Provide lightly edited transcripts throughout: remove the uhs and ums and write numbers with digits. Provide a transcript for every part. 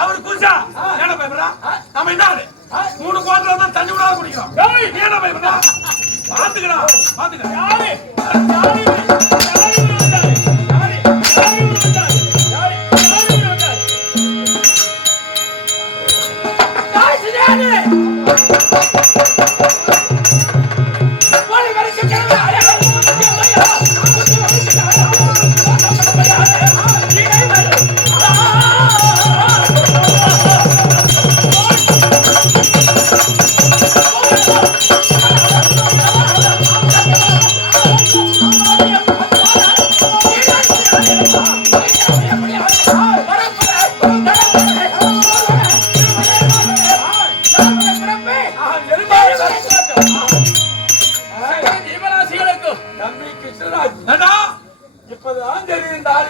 அவர் குடிச்சா என்ன பயப்படுறா? நம்ம என்ன 3 குவார்டர் தான் தண்ணி விடாத குடிக்கிறோம். என்ன பயப்படுறா? பாத்துக்கடா பாத்துக்கடா. யாரு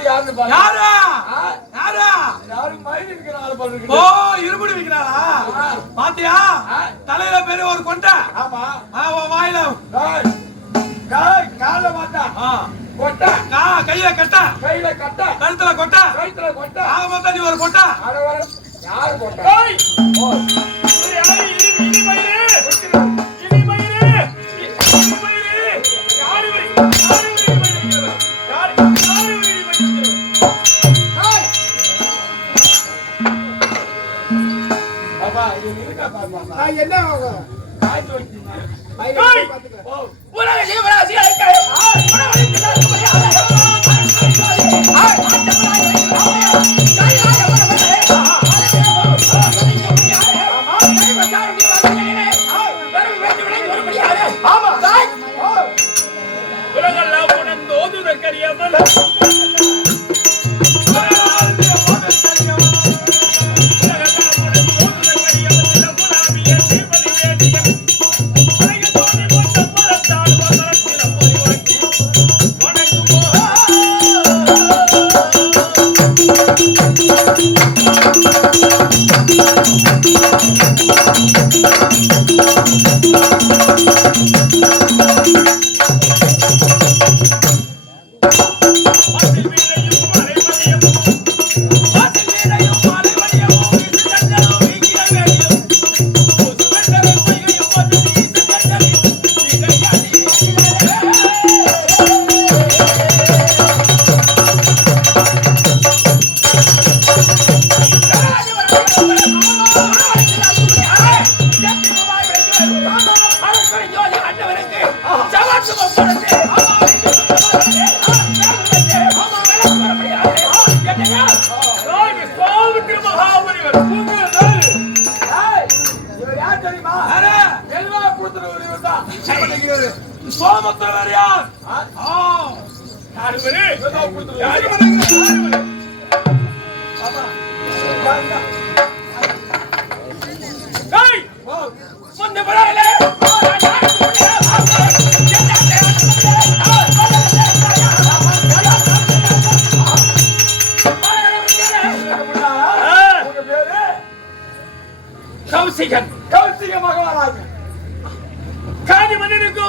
யாரு பாத்தியா? தலையில பெரிய ஒரு கொண்டை வாயில கால மாட்டா கொட்டை கையில கட்ட கழுத்துல கொட்டை ஆக மொத்தம் நீ ஒரு கொட்டை. யாரு கொட்டை? என்ன கௌசிக மகவாராக காதி மன்னனுக்கு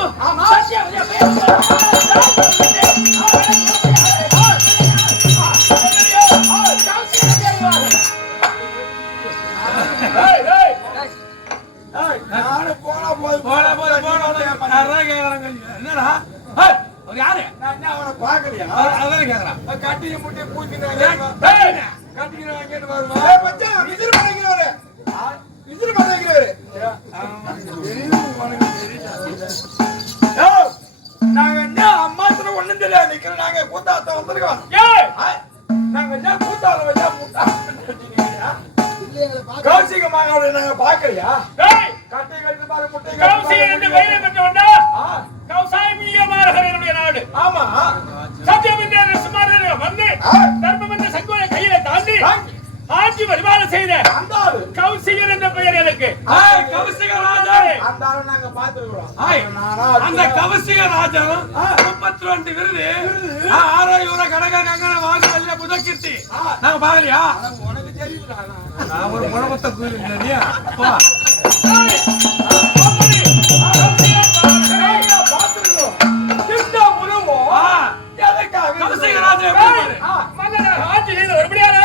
என்னடா யாரு அவனை பாக்கலையா? அதான் கேக்குறான். கட்டிய முட்டி பூச்சிக்கிறாங்க நாங்க என்ன அம்மாத்துல ஒண்ணும் தெரியாது நிக்கிறோம். நாங்க கூத்தாத்த வந்திருக்கோம். நாங்க என்ன கூத்தால வச்சா கௌசிக மகனை நாங்க பாக்கலையா? கட்டை கட்டு பாரு முட்டை கௌசிக என்று பெயரை பெற்றவன்டா கௌசாமிய மாநகரனுடைய நாடு. ஆமா தர்மம் என்ற சங்கோலை கையில தாண்டி ஆட்சி பரிமாணம் செய்த கௌசிகன் என்ற பெயர் எனக்கு. கௌசிக ராஜன் அந்த ஆளை நாங்க பாத்துக்கிறோம். அந்த கௌசிக ராஜன் 32 விருது ஆரோயூர கடக கங்கன வாங்க புதக்கிட்டு நாங்க பாக்கலையா? உனக்கு தெரியுமா? நான் ஒரு குழப்பத்தை கூறியா பாத்துக்கிறோம். கிட்ட முழுவோம். எதுக்காக கௌசிக ராஜன் மன்னர் ஆட்சி செய்த ஒருபடியான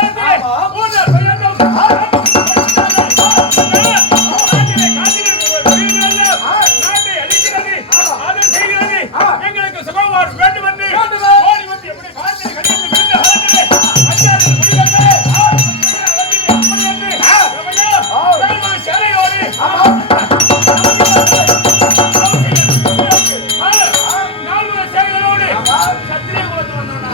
எங்களுக்கு சுகவார் வேண்டும் என்று ஓடி வந்து எப்படி பார்த்து கடிந்து விழுந்த சேலையோடு சேலைகளோடு சத்திரிய குலத்து வந்தோம்.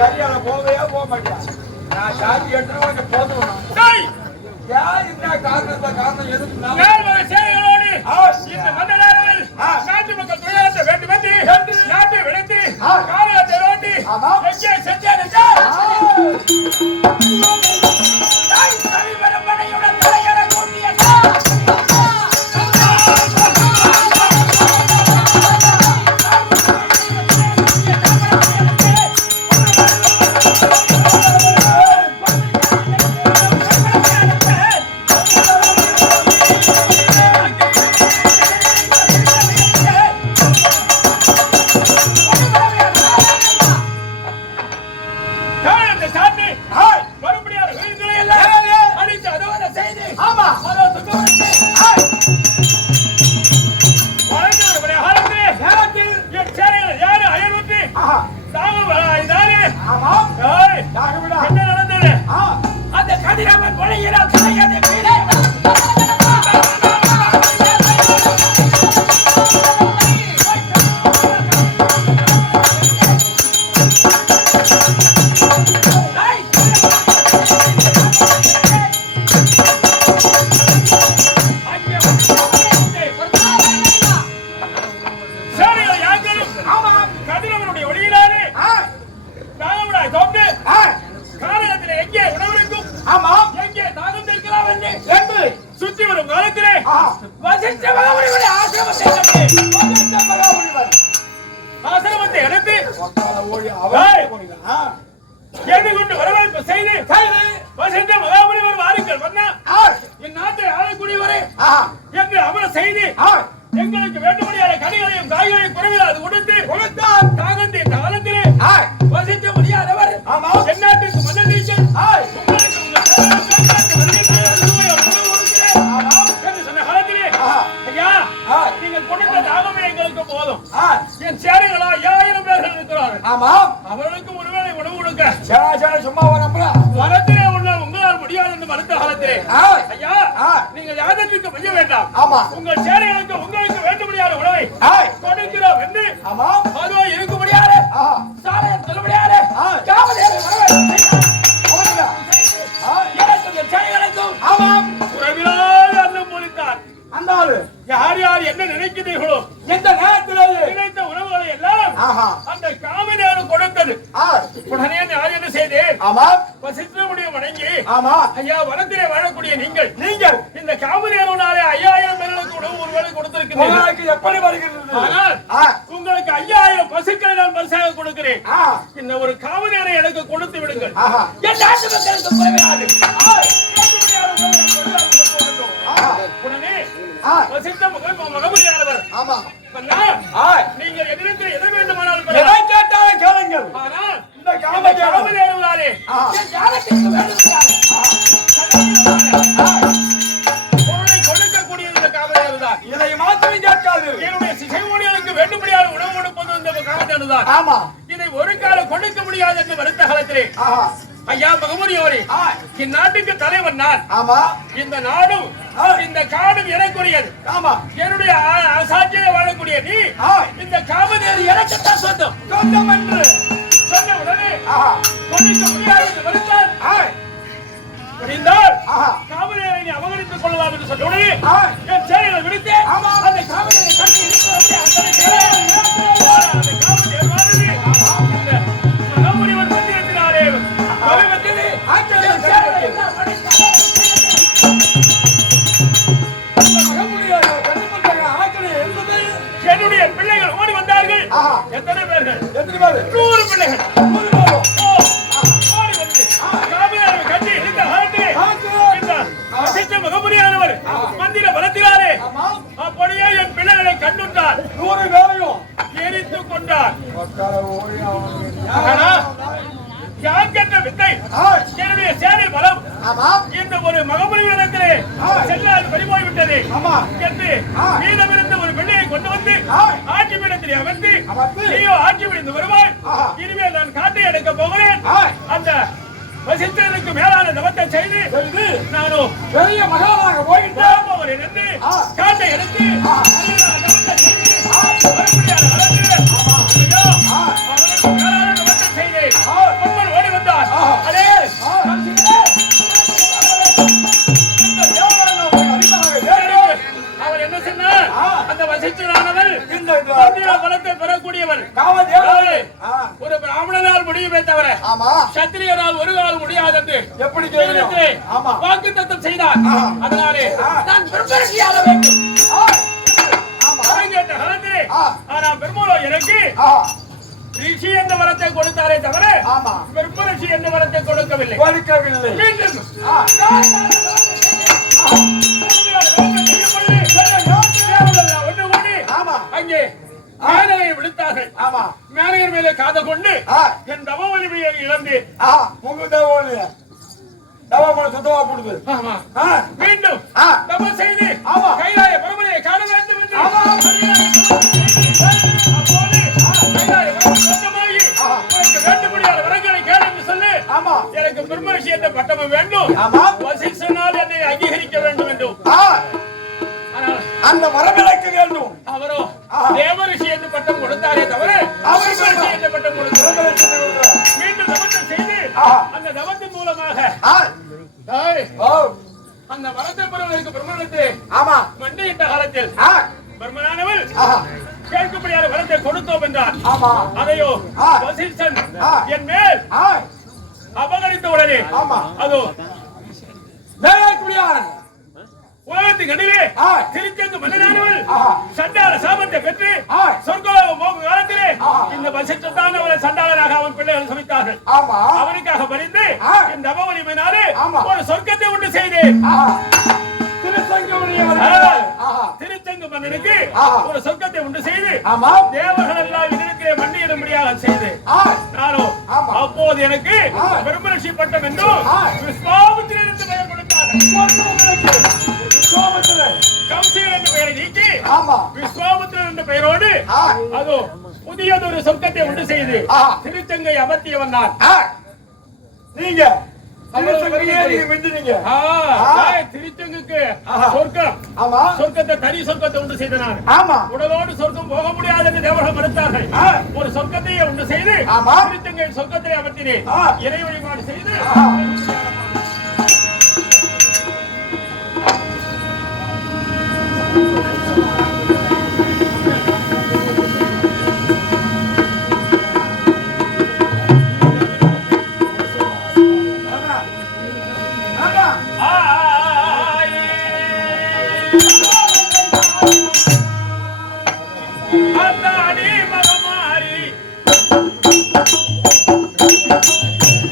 கரியால போவே போக மாட்டேன். நான் சாதி எட்டு கொஞ்சம் போதும். இந்த காரணம் எதுக்கு சேலைகளோடு இந்த மன்னர்கள் நாட்டு மக்கள் துயரத்தை வேண்டும் என்று நாட்டை விளைத்து காரியத்தை ஓட்டி எங்கே செஞ்சாரு என்ன நடந்தது? அந்த கதிரவன் ஒளியினால் கலையது கீழே கதிரவனுடைய ஒளியினாலே நாகமுடாய் தோன்று காரணத்திலே எங்கே உணவிருக்கும் எங்கே தாகம் இருக்கலாம் என்று சுற்றி வரும் காலத்திலே வசிஷ்ட மகாமுனிவருடைய ஆசிரமத்தை எடுத்து எண்ணி கொண்டு வரவேற்பு செய்து வசிஷ்ட மகாமுனிவர் வாருங்கள் வந்தார் என் நாட்டை ஆளக்கூடியவரே என்று அமர செய்து எங்களுக்கு வேண்டுமடியான கனிகளையும் காய்களையும் குறைவில்லாது கொடுத்து தாகத்தை காலத்திலே வசிக்க முடியாதவர் எந்நாட்டுக்கு மன்னர் நீங்கள் உங்களுக்கு என்று சொன்ன காலத்திலே ஐயா நீங்கள் கொடுத்த தாகமே எங்களுக்கு போதும். என் சேனைகளா 5000 பேர்கள் இருக்கிறார்கள். அவர்களுக்கு ஒருவேளை உணவு கொடுக்க சும்மா வரத்திலே உள்ள உங்களால் முடியாது என்று மறுத்த காலத்திலே ஐயா நீங்கள் யாதத்திற்கு மைய வேண்டாம். உங்கள் சேனைகளுக்கு உங்களுக்கு வேண்டும்படியான உணவை கொடுக்கிறோம் என்று அதுவோ இருக்க முடியாது சாலையை சொல்ல முடியாது உறவிலாத அன்னம் போலித்தார். அந்த ஆளு யார் யார் என்ன நினைக்கிறீர்களோ எந்த நேரத்திலே நினைத்த உணவுகளை எல்லாம் அந்த காமதேனு கொடுத்தது. உடனே யார் என்ன செய்து வசிஷ்டமுடைய வணங்கி ஐயா வனத்திலே வாழக்கூடிய நீங்கள் இந்த காமதேனுனாலே 5000 பேர்களுக்கு உணவு ஒருவேளை கொடுத்திருக்கிறீர்கள். எப்படி வருகிறது? ஆனால் உங்களுக்கு 5000 பசுக்களை நான் பரிசாக கொடுக்கிறேன். இந்த ஒரு காமதேனை எனக்கு கொடுத்து விடுங்கள். என் நாட்டு மக்களுக்கு குறைவில்லாது உடனே வசிஷ்ட மகாமுனியானவர் நீங்கள் எதிர்த்து எதை வேண்டுமானால் கேட்டாலும் கேளுங்கள். ஆனால் இந்த காமதேனுனாலே பொருளை கொடுக்கக்கூடிய இந்த காமதேனுதான். இதை மாத்திரம் கேட்காது. என்னுடைய சிசைமோனிகளுக்கு வேண்டும்படியான உணவு கொடுப்பது இந்த காமதேனுதான். இதை ஒரு காலம் கொடுக்க முடியாது என்று வருத்த காலத்திலே ஐயா மகமுனியோரே இந்நாட்டுக்கு தலைவன் நான். இந்த நாடும் இந்த காடும் எனக்குரியது. என்னுடைய அசாட்சியை வாழக்கூடிய நீ இந்த காமதேனு எனக்குத்தான் சொந்தம் என்று சொன்ன உடனே கொடுக்க முடியாது என்று வருத்தார். முடிந்தால் காமதேனை அபகரித்துக் கொள்ளலாம் என்று சொன்ன உடனே என் சேனைகளை விடுத்து அந்த காமதேனை கட்டி எத்தனை பேர்கள்? எத்தனை பேரு? 100 பிள்ளைகள். 100 பேரும். ஓடி வந்து காவியாரை கட்டி இந்த வசிஷ்ட மகமுனியானவர் மந்திர பலத்தினாரே அப்படியே என் பிள்ளைகளை கண்டுட்டார். 100 பேரையும் எரித்துக் கொண்டார். ஆனா யார் கண்ட வித்தை என்னுடைய சேனை பலம் இந்த ஒரு மகமுனிவரிடத்திலே செல்லாது பறிபோய்விட்டது என்று மீதமிருந்த ஒரு பிள்ளையை கொண்டு வந்து ஆட்சி பீடத்திலே அமர்ந்து நீயோ ஆட்சி விழுந்து வருவாய். இனிமேல் நான் காட்டை எடுக்க போகிறேன். அந்த வசிஷ்டனுக்கு மேலான தவத்தை செய்து நானும் பெரிய மகானாக போயிட்டு போகிறேன் என்று காட்டை எடுத்து தவத்தை செய்து மறுபடியாக வளர்ந்து அவனுக்கு மேலான தவத்தை செய்தேன். ஓடி வந்தார். அதே அவர் என்ன சொன்னார்? அந்த வசிஷ்டரானவர் மந்திர பலத்தை பெறக்கூடியவர். ஒரு பிராமணனால் முடியுமே தவிர சத்திரியரால் ஒரு காலம் முடியாதென்று எப்படி வாக்கு தத்தம் செய்தார். அதனாலே நான் பெருமரசியாக வேண்டும் கேட்ட காலத்திலே ஆனால் பெருமளோ எனக்கு ரிஷி என்ற வரத்தை கொடுத்தாரே தவிர பெருமரசி என்ற வரத்தை கொடுக்கவில்லை. மீண்டும் ஒன்று கூடி அங்கே மேனகை விழுத்தார்கள். மேனகர் மேலே காதல் கொண்டு என் தவ வலிமையை இழந்து சுத்தமா போடுது. மீண்டும் தவ செய்து கைலாய பரமனையை காண வேண்டும் என்று அப்போது கைலாய பரமனை வேண்டுபடியான வரங்களை கேள் என்று சொல்லு. எனக்கு பிரம்மரிஷி என்ற பட்டமும் வேண்டும். வசிஷ்டனால் என்னை அங்கீகரிக்க வேண்டும் என்றும் அந்த வரவிலக்கு வேண்டும். அவரோ தேவரிஷி என்று பட்டம் கொடுத்தாரே தவிர பிரம்மரிஷி என்ற பட்டம் கொடுத்தார். மீண்டும் தவத்தை செய்து அந்த தவத்தின் மூலமாக அந்த வரத்தை பெறுவதற்கு பிரம்மனுக்கு மண்டையிட்ட காலத்தில் பிரம்மனானவள் கேட்கும்படியான வரத்தை கொடுத்தோம் என்றார். அதையோ வசிஷ்டன் என் மேல் அபகரித்த உடனே அதோ உலகத்தின் கண்ணிலே திருச்செங்கு மன்னனானவள் சண்டாள சாபத்தை பெற்று சொர்க்கலோகம் போகும் காலத்திலே இந்த வசிஷ்டத்தான் அவரை சண்டாளனாக அவன் பிள்ளைகள் சமைத்தார்கள். அவனுக்காக பறிந்து இந்த தவவலிமையினாலே ஒரு சொர்க்கத்தை உண்டு செய்தேன். திருச்செங்கு மன்னனுக்கு ஒரு சொர்க்கத்தை உண்டு செய்து தேவர்கள் எல்லாம் இதற்கே மண்டியிடும்படியாக செய்து நானும் அப்போது எனக்கு பிரம்மரிஷி பட்டம் என்றும் விஸ்வாமித்திரன் என்று பெயர் கொடுத்தார்கள். கம்சீர் என்ற பெயரை நீக்கி விஸ்வாமித்திரன் என்ற பெயரோடு அதோ புதியதொரு சொர்க்கத்தை உண்டு செய்து திருச்செங்கை அமர்த்தியவன் நான். நீங்க திருச்செங்குக்கு சொர்க்கம் சொர்க்கத்தை தனி சொர்க்கத்தை உண்டு செய்த நான். உடலோடு சொர்க்கம் போக முடியாது என்று தேவர்கள் மறுத்தார்கள். ஒரு சொர்க்கத்தையே உண்டு செய்து திருச்செங்கை சொர்க்கத்தை அமர்த்தினேன். இறை வழிபாடு செய்து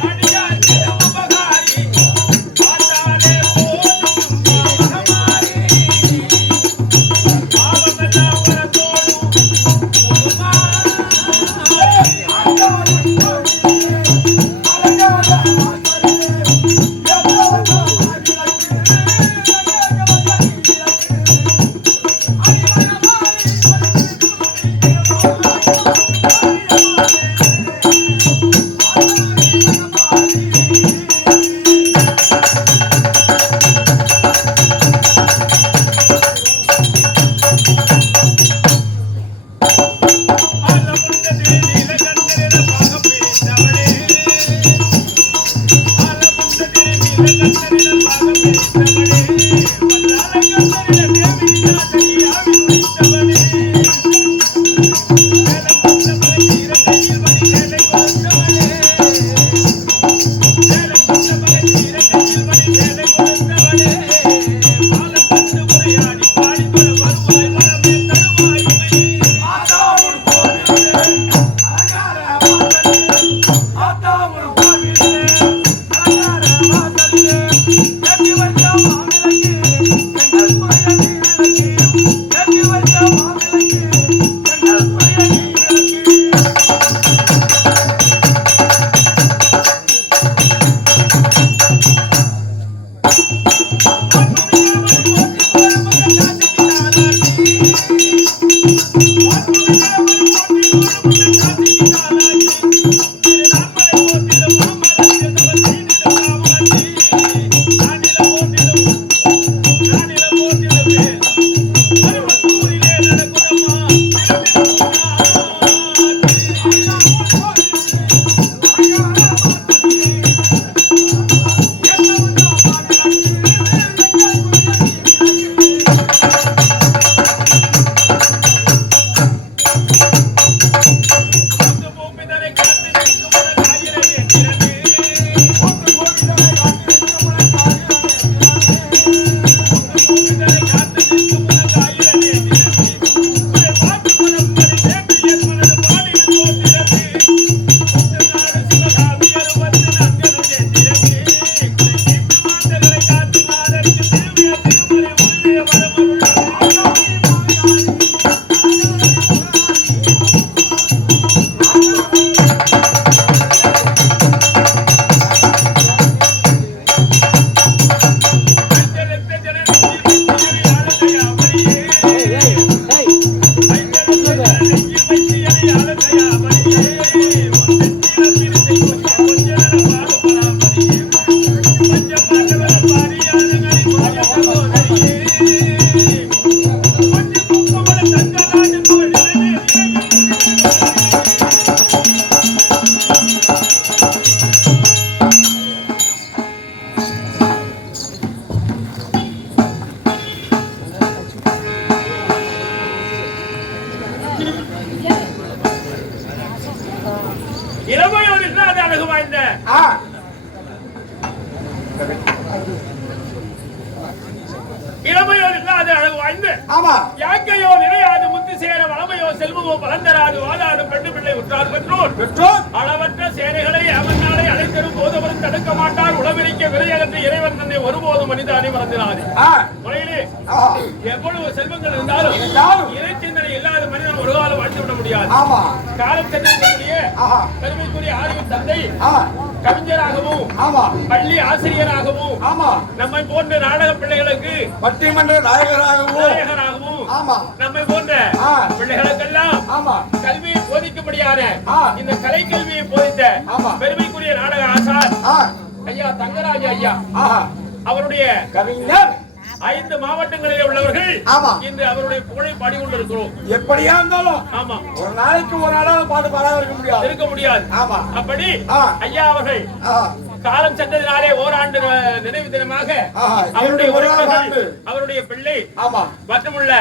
அடியார் உபகாரி இளமையோடு இல்லாத அழகு வாய்ந்த இளமையோடு இல்லாத அழகு வாய்ந்து யாக்கையோ நிலையாது முத்து சேர வளமையோ செல்வமோ பலந்தராது வாதாடு பெண்ணு பிள்ளை உற்றார் பெற்றோர் அளவற்ற சேனைகளை அவனாலே அழைத்தரும் போதவரும் தடுக்க மாட்டார் உளவிரிக்க விலையகற்ற இறைவன் தன்னை ஒருபோதும் மனித அணிமறந்திராது முறையிலே எவ்வளவு செல்வங்கள் இருந்தாலும் இறை சிந்தனை இல்லாத மனிதன் ஒரு காலம் வாழ்ந்து விட முடியாது. காலம் சென்றக்கூடிய பெருமைக்குரிய ஆரியன் தந்தை கவிஞராகவும் பள்ளி ஆசிரியராகவும் நம்மை போன்ற நாடக பிள்ளைகளுக்கு பட்டிமன்ற நாயகராகவும் நம்மை போன்ற பிள்ளைகளுக்கெல்லாம் கல்வியை போதிக்கும்படியான இந்த கலை கல்வியை போதித்த பெருமைக்குரிய நாடக ஆசார் ஐயா தங்கராஜ் ஐயா அவருடைய கவிஞர் 5 மாவட்டங்களிலே உள்ளவர்கள் இன்று அவருடைய புகழை பாடிக்கொண்டிருக்கிறோம். எப்படியா இருந்தாலும் ஒரு நாளைக்கு ஒரு நாளாவது பாட்டு பாடாத இருக்க முடியாது. அப்படி ஐயா அவர்கள் காலம் சென்றதினாலே ஓராண்டு நினைவு தினமாக அவருடைய பிள்ளை மட்டுமுள்ள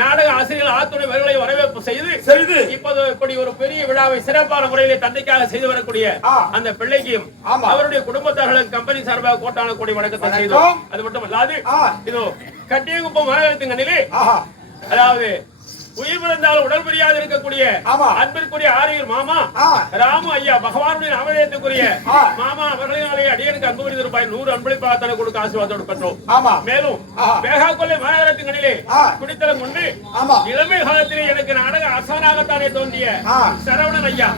நாடக ஆசிரியர்கள் ஆத்துணைவர்களை வரவேற்பு செய்து இப்போது இப்படி ஒரு பெரிய விழாவை சிறப்பான முறையிலே தந்தைக்காக செய்து வரக்கூடிய அந்த பிள்ளைக்கும் அவருடைய குடும்பத்தார்களுக்கு கம்பெனி சார்பாக கோட்டான கோடி வணக்கத்தை செய்தோம். அது மட்டும் அல்லாது இதோ கட்டியகுப்பம் மரகத்திங்கனிலே அதாவது உயிர் பிறந்தாலும் உடல் புரியாது இருக்கக்கூடிய அன்பிற்குரிய ஆரியர் மாமா ராமு ஐயா பகவானுடைய நாமதேயத்துக்குரிய மாமா அவர்களினாலே அடியனுக்கு அன்பு ரூபாய் 100 அன்பளிப்பாக தன கொடுக்க ஆசீர்வாதத்தோடு பெற்றோம். மேலும் வேகாக்கொல்லை மாநகரத்திலே குடித்தலம் கொண்டு இளமை காலத்திலே எனக்கு நாடக ஆசானாகத்தானே தோன்றிய சரவணன் ஐயா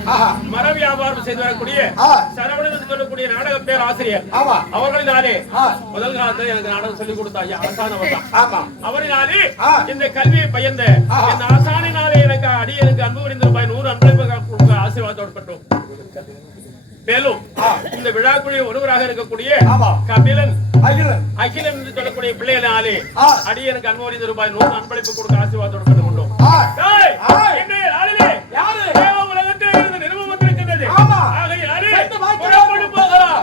மர வியாபாரம் செய்து வரக்கூடிய சரவணன் சொல்லக்கூடிய நாடக பேர் ஆசிரியர் அவர்களினாலே முதல் காலத்தில் எனக்கு நாடகம் சொல்லிக் கொடுத்த ஐயா ஆசானவர் தான். அவரினாலே இந்த கல்வியை பயிர்ந்த ஆசானினாலே எனக்கு அடியனுக்கு அன்பு ரூபாய் 100 அன்பளிப்பாக ஆசீர்வாதத்தோடு பெற்றோம். மேலும் இந்த விழாக்குழுவில் ஒருவராக இருக்கக்கூடிய கபிலன் அகிலன் என்று சொல்லக்கூடிய பிள்ளைகளாலே அடியனுக்கு அன்பு ரூபாய் 100 அன்பளிப்பு கொடுக்க ஆசீர்வாதத்தோடு பெற்றுக் கொண்டோம். உலகத்தில் இருந்து நிறுவனம் வந்திருக்கின்றது. ஆகையாலே புறப்பட்டு போகலாம்.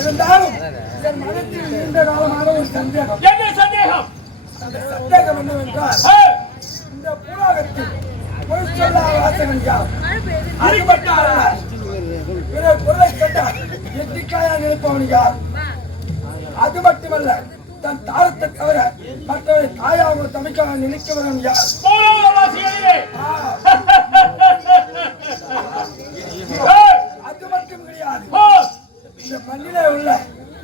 இருந்தாலும் என் மனத்தில் நீண்ட காலமாக ஒரு சந்தேகம். என்ன சந்தேகம்? அந்த சந்தேகம் என்னவென்றால் இந்த பூலோகத்தில் பொய் சொல்லாத வாசகன் யார்? அது மட்டுமல்ல, பிற பொருளை கண்டால் எட்டிக்காயா நினைப்பவன் யார்? அது மட்டுமல்ல, தன் தாரத்தை தவிர மற்றவரை தாயாக தமிழக நினைக்கிறவன் யார்? அது மட்டும் கிடையாது. இந்த மண்ணிலே உள்ள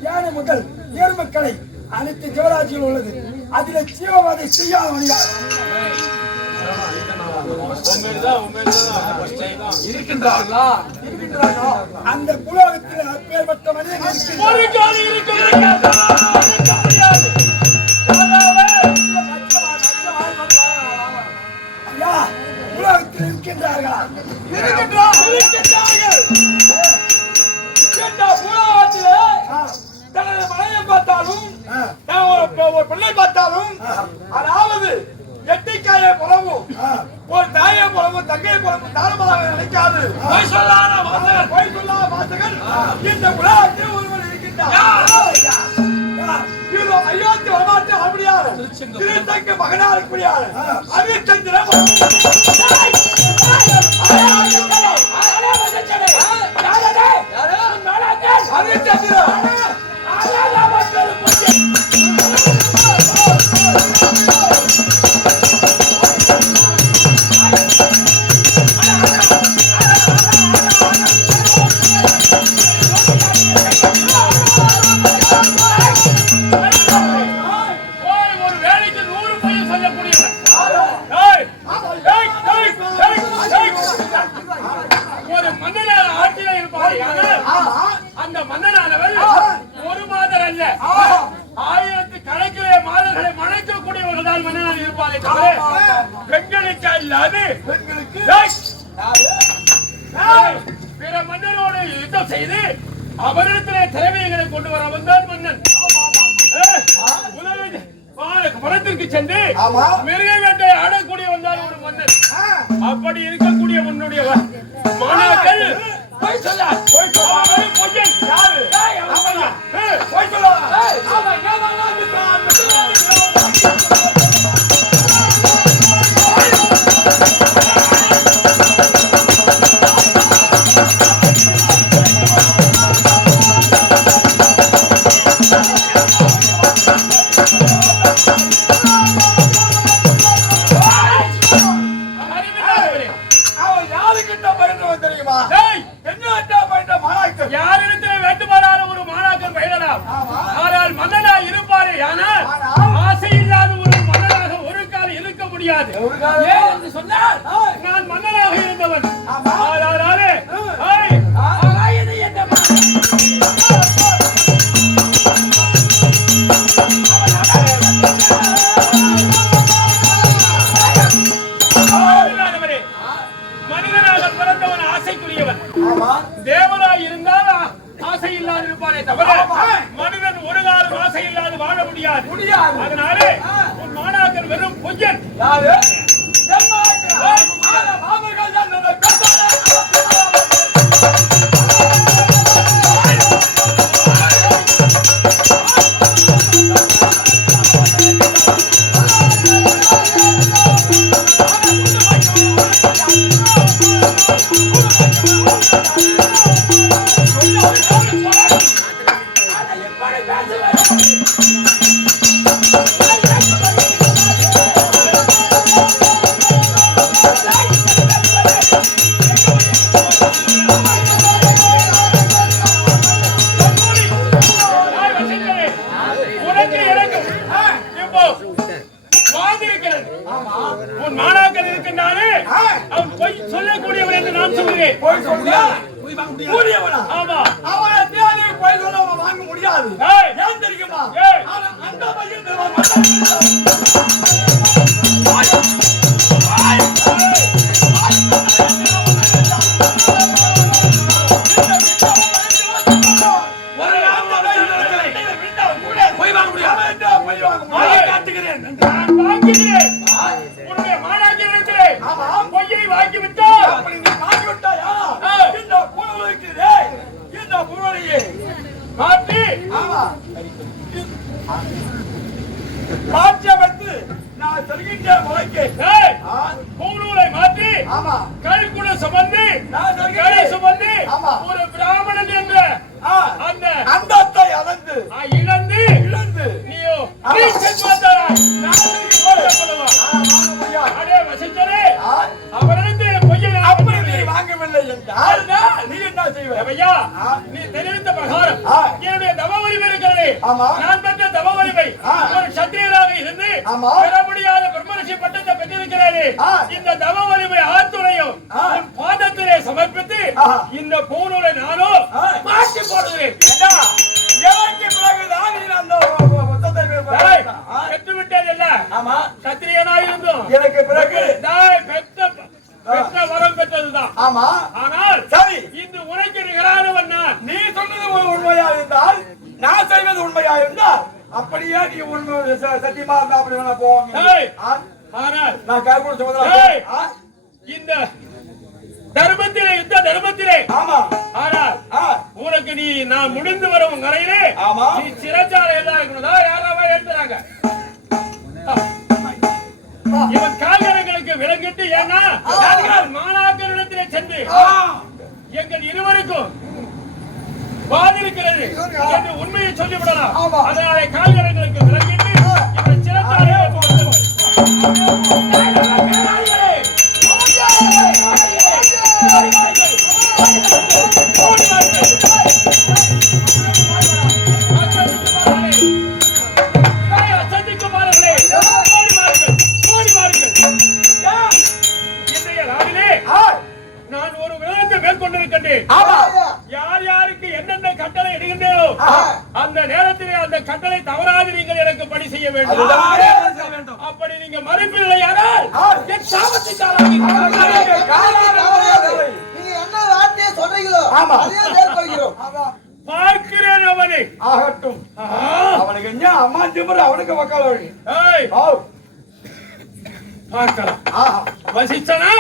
யானை முதல் நேர்மக்களை அனைத்து ஜீவராசிகள் உள்ளது. அதில் ஜீவவாதை செய்யாதவன் யார்? இருக்கின்றார்களா? அந்த புலகத்தில் அப்பேற்பட்ட மனிதன் ஐயா, புலகத்தில் இருக்கின்றார்களா? தனது மனையை பார்த்தாலும் ஒரு பிள்ளை பார்த்தாலும் அதாவது எட்டிக்காயை புலவும் ஒரு தாயை புலவும் தங்கையை புலவும் தாரமாக நினைக்காது. பொய் சொல்லாத வாசகர் இந்த உலகத்தில் ஒருவர் இருக்கின்றார். அயோத்தி வரமாற்று வர முடியாது. திருத்தக்கு மகனா இருக்க முடியாது. அரிச்சந்திரன் அந்த மன்னனானவர் ஒரு மாதர் அல்ல, ஆயிரத்து கணக்கிலே மாதர்களை மணக்கக்கூடியவர்கள் தான் மன்னனாக இருப்பாரே தவிர பெண்களுக்கு அல்லாது பிற மன்னரோடு யுத்தம் செய்து அவரிடத்திலே திறமைகளை கொண்டு வர வந்தான் மன்னன். மரத்திற்கு சென்று மிருக வேட்டை ஆடக்கூடிய வந்தால் ஒரு மன்னன். அப்படி இருக்கக்கூடிய உன்னுடைய மாணாக்கள் போய் சொல்ல பொய்யன் யாரு? போய் சொல்ல நான் மன்னனாக இருந்தவன். மனிதனாக பிறந்தவன் ஆசைக்குரியவன். தேவனாய் இருந்தால் ஆசை இல்லாது இருப்பானே தவிர மனிதன் ஒரு காலம் ஆசை இல்லாது வாழ முடியாது. அதனாலே உன் மாணாக்கர் வெறும் பொய்யன். உன் மாணாக்கர் இருக்கின்றானே அவன் பொய் சொல்லக்கூடியவன் என்று நான் சொல்கிறேன். போய் சொல்ல ஆமா, அவனை தேடி போய் சொல்ல வாங்க முடியாது. ஏன் தெரியுமா? அந்த பையன் அப்படி நீ மாற்றி விட்டாயா இந்த பூனலுக்கு இந்த பூனலையே மாற்றி ஆமா மாற்றியமைத்து நான் சொல்கின்ற முறைக்கு பூநூலை மாற்றி ஆமா கைக்குள்ள சுமந்து கை சுமந்து ஒரு பிராமணன் என்ற அந்த அந்தத்தை அளந்து இழந்து நீயோ நீ செல்வாதாராய் அடே வசிச்சரே அவரிடத்து பொய்யை அப்படி நீ வாங்கவில்லை என்றால் நீ என்ன செய்வாய் ஐயா நீ தெரிவித்த பிரகாரம் என்னுடைய தவ வலிமை இருக்கிறது நான் பெற்ற தவ வலிமை ஒரு சத்திரியராக இருந்து பெற முடியாத பிரம்மரிஷி பட்டத்தை பெற்றிருக்கிறது இந்த தவ வலிமை ஆத்துறையும் உன் பாதத்திலே சமர்ப்பித்து இந்த பூநூலை நானும் மாற்றி போடுகிறேன் எனக்கு பிறகுதான் நீ அந்த புத்தகத்தை பெற்று விட்டது இல்ல ஆமா சத்திரியனாயிருந்தும் எனக்கு பிறகு பெற்ற வரம் பெற்றதுதான் ஆமா ஆனால் சரி இந்த உரைக்கு நிகரானவன் நான் நீ சொன்னது உண்மையா இருந்தால் நான் செய்வது உண்மையா இருந்தால் அப்படியே நீ உண்மை சத்தியமா இருந்தா அப்படி வேணா போவாங்க ஆனால் நான் கேட்கணும் சொல்றேன் இந்த தர்மத்திலே யுத்த தர்மத்திலே ஆமா ஆனால் உனக்கு நீ நான் முடிந்து வரும் வரையிலே ஆமா நீ சிறைச்சாலையில் தான் இருக்கணும்தா யாராவா எடுத்துறாங்க இவன் கால்கரங்களுக்கு விலங்கிட்டு ஏன்னா மாணாக்கரிடத்திலே சென்று எங்கள் இருவருக்கும் பாதிருக்கிறது என்று உண்மையை சொல்லிவிடலாம் அதனாலே கால்கரங்களுக்கு விலங்கிட்டு இவன் சிறைச்சாலையை நான் ஒரு விவாதத்தை மேற்கொண்டிருக்கின்றேன் யார் யாருக்கு என்னென்ன கட்டளை இடுகின்றேனோ அந்த நேரத்திலே அந்த கட்டளை தவறாது நீங்கள் எனக்கு பணி செய்ய வேண்டும் அப்படி நீங்க மறுப்பில்லை யாரால் என் சாபத்துக்கு பார்க்கிறேன் அவனை ஆகட்டும் அவனுக்கு என்ன அம்மா திமுற அவனுக்கு வக்கால வழி பார்க்கலாம் வசிச்சனா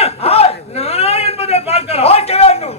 நானா என்பதை பார்க்கலாம் பார்க்க வேண்டும்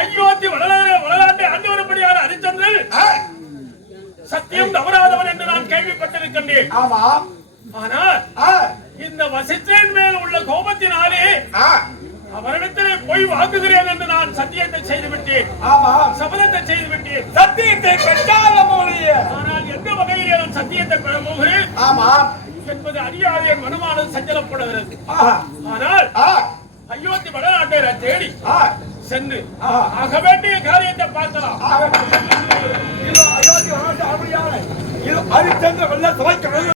அயோத்தி வளநாட்டை ஆண்டு வரும்படியான ஹரிச்சந்திரன் சத்தியம் தவறாதவன் என்று நான் கேள்விப்பட்டிருக்கின்றேன். ஆனால் இந்த வசிஷ்டன் மேல் உள்ள கோபத்தினாலே அவரிடத்திலே போய் வாங்குகிறேன் என்று நான் சத்தியத்தை செய்துவிட்டேன். சபதத்தை செய்துவிட்டேன். சத்தியத்தை பெற்றாலும் ஆனால் எந்த வகையிலே நான் சத்தியத்தை பெற போகிறேன் என்பது அறியாத என் மனமானது சஞ்சலப்படுகிறது. ஆனால் அயோத்தி வடநாட்டை தேடி சென்று ஆக வேண்டிய காரியத்தை பார்க்கலாம். அயோத்தி வடநாட்டு